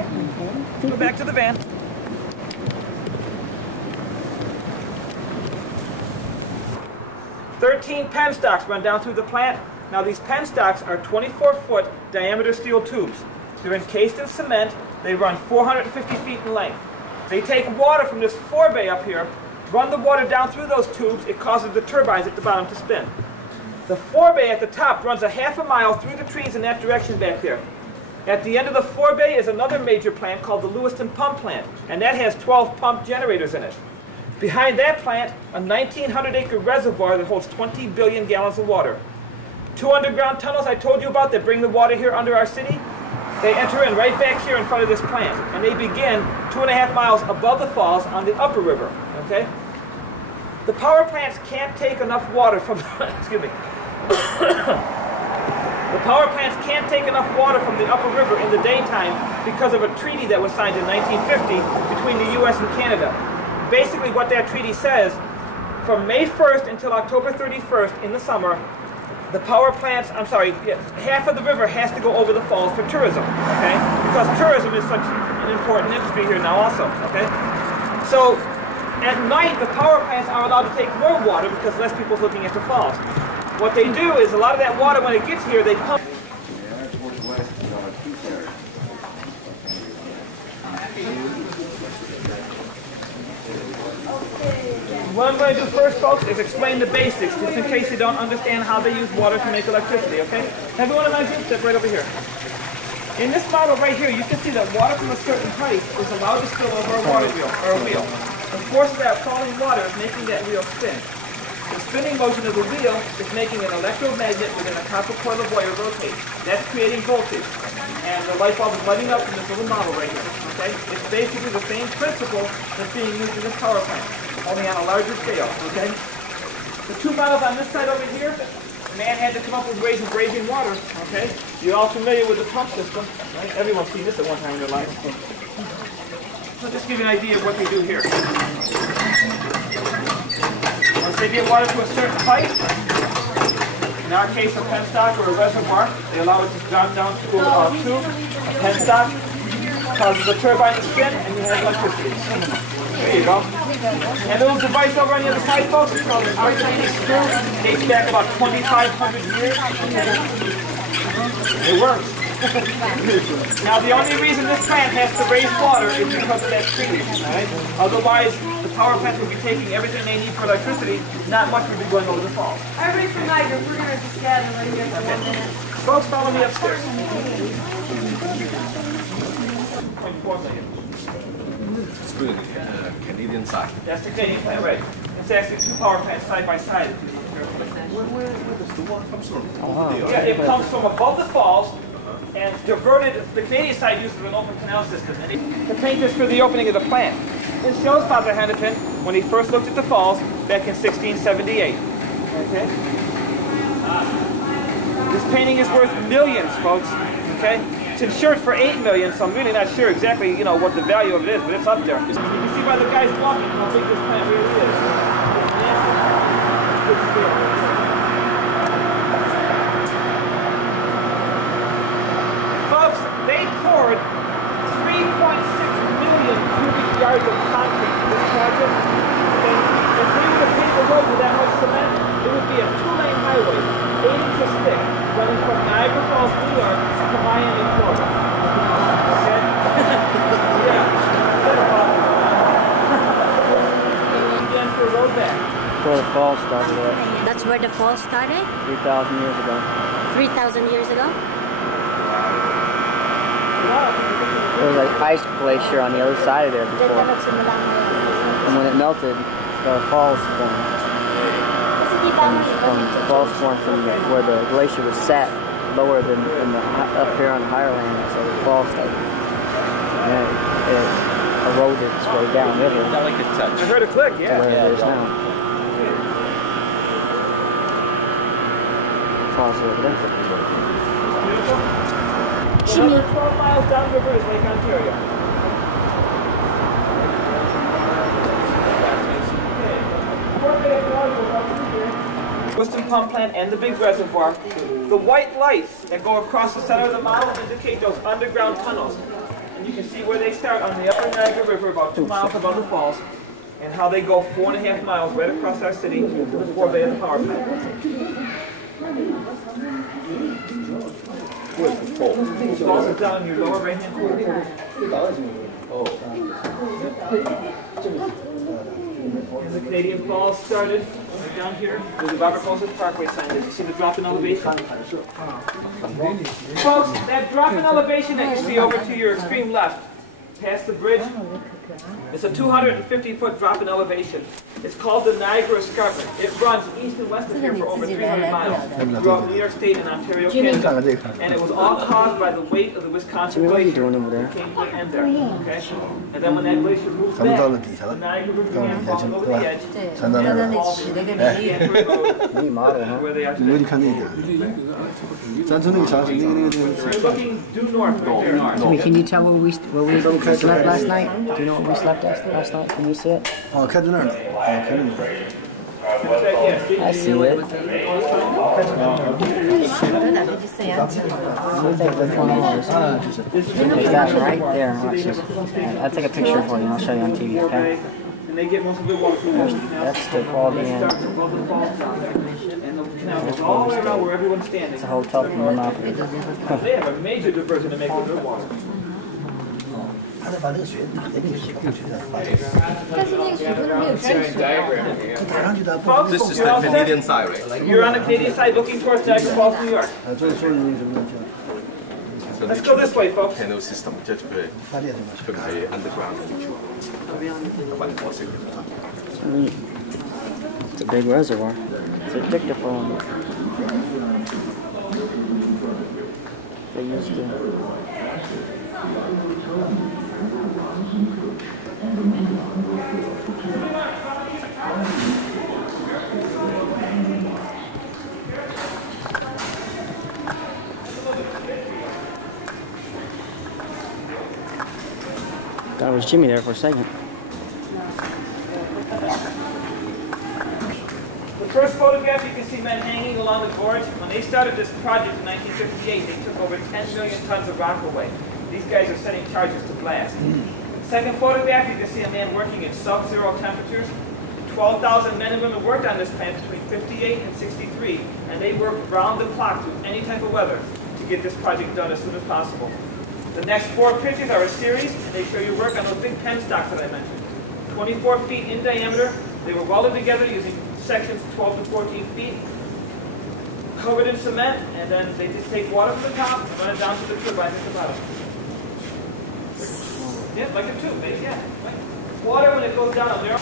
Okay. Go back to the van. "13 penstocks run down through the plant. Now these penstocks are 24-foot diameter steel tubes. They're encased in cement. They run 450 feet in length. They take water from this forebay up here, run the water down through those tubes. It causes the turbines at the bottom to spin. The forebay at the top runs a half a mile through the trees in that direction back there. At the end of the forebay is another major plant called the Lewiston Pump Plant, and that has 12 pump generators in it. Behind that plant, a 1,900-acre reservoir that holds 20 billion gallons of water. 2 underground tunnels I told you about that bring the water here under our city. They enter in right back here in front of this plant, and they begin 2.5 miles above the falls on the upper river. Okay? The power plants can't take enough water from excuse me. The power plants can't take enough water from the upper river in the daytime because of a treaty that was signed in 1950 between the U.S. and Canada. Basically what that treaty says, from May 1st until October 31st in the summer, the power plants, half of the river has to go over the falls for tourism, okay? Because tourism is such an important industry here now also, okay? So at night, the power plants are allowed to take more water because less people are looking at the falls. What they do is a lot of that water, when it gets here, they pump. What I'm going to do first, folks, is explain the basics, just in case you don't understand how they use water to make electricity, okay? Everyone imagine, step right over here. In this model right here, you can see that water from a certain height is allowed to spill over a water wheel, or a wheel. The force of that falling water is making that wheel spin. The spinning motion of the wheel is making an electromagnet within a copper coil of wire rotate. That's creating voltage. And the light bulb is lighting up in this little model right here. Okay? It's basically the same principle that's being used in this power plant, only on a larger scale. Okay? The 2 models on this side over here, man had to come up with ways of raising water. Okay? You're all familiar with the pump system, right? Everyone's seen this at one time in their life. So just give you an idea of what they do here. Once they get water to a certain height, in our case a penstock or a reservoir, they allow it to drop down to a tube, a penstock, causes a turbine to spin, and you have electricity. There you go. And the little device over on the other side, folks, is called an archimedes screw. It dates back about 2,500 years. It works. Now the only reason this plant has to raise water is because of that treaty. Right? Otherwise, the power plants would be taking everything they need for electricity. Not much would be going over the falls. Everybody from Niagara, we're going to just gather right here for 1 minute. Folks, follow me upstairs. 0.4 million. It's the Canadian side. That's the Canadian plant, right? It's actually 2 power plants side by side. Where does the water come from? Yeah, it comes from above the falls and diverted. The Canadian side uses an open canal system. And to paint this for the opening of the plant. This shows Father Hennepin when he first looked at the falls back in 1678. Okay? This painting is worth millions, folks. Okay? It's insured for $8 million, so I'm really not sure exactly, what the value of it is, but it's up there. You can see by the guys walking how big this plant really is. It's massive. It's good scale. They poured 3.6 million cubic yards of concrete for this project. And if they were to pave the road with that much cement, it would be a 2-lane highway, 8 inches thick, running from Niagara Falls, New York to Miami, Florida. Okay? Yeah. Again for a road back. That's where the falls started at. That's where the falls started? 3,000 years ago. 3,000 years ago? There was an ice glacier on the other side of there before. And when it melted, the falls formed. The falls formed from where the glacier was set, lower than up here on the higher land, so the falls started. And it eroded its way downriver. Not like a touch. I heard a click, yeah. To where it is now. Falls over there. Beautiful. Another 12 miles downriver is Lake Ontario. Lewiston Pump Plant and the big reservoir. The white lights that go across the center of the model indicate those underground tunnels. and you can see where they start on the upper Niagara River, about 2 miles above the falls, and how they go 4.5 miles right across our city to the forebay of the power plant. Where's the pole? The falls is down in your lower right-hand corner. Oh. And the Canadian Falls started right down here where the Robert Moses Parkway sign is. You see the drop in elevation? Folks, that drop in elevation that you see over to your extreme left, past the bridge, it's a 250-foot drop in elevation. It's called the Niagara Escarpment. It runs east and west of here for over 300 miles throughout New York State and Ontario, Canada. And it was all caused by the weight of the Wisconsin glacier that came to an end there. Okay? And then when that glacier moved back, the Niagara River began falling over the edge. And then all the where they are today. You're looking due north right there. Jimmy, can you tell where we slept last night? Do you know where we slept last night? Can you see it? I see it. We take the corner. It's that right there. I'll take a picture for you and I'll show you on TV, okay? And they get most of the water from there. That's the quality end. And the canal goes all the way around where everyone's standing. It's a hotel from Monopoly. They have a major diversion to make with their water. This is the Canadian side, right? You're on the Canadian side looking towards Niagara Falls, New York. Let's go this way, folks. Canal system 即係佢係 underground 嘅地方，運火式嘅。It's a big reservoir. It's a dictaphone. They used to. That was Jimmy there for a second. The first photograph, you can see men hanging along the gorge. When they started this project in 1958, they took over 10 million tons of rock away. These guys are setting charges to blast. Second photograph, you can see a man working at sub-zero temperatures. 12,000 men and women worked on this plant between 58 and 63, and they worked round the clock through any type of weather to get this project done as soon as possible. The next 4 pictures are a series, and they show you work on those big penstocks that I mentioned. 24 feet in diameter. They were welded together using sections 12 to 14 feet, covered in cement, and then they just take water from the top and run it down to the turbines at the bottom. Yeah, like a tube, yeah. Water, when it goes down there.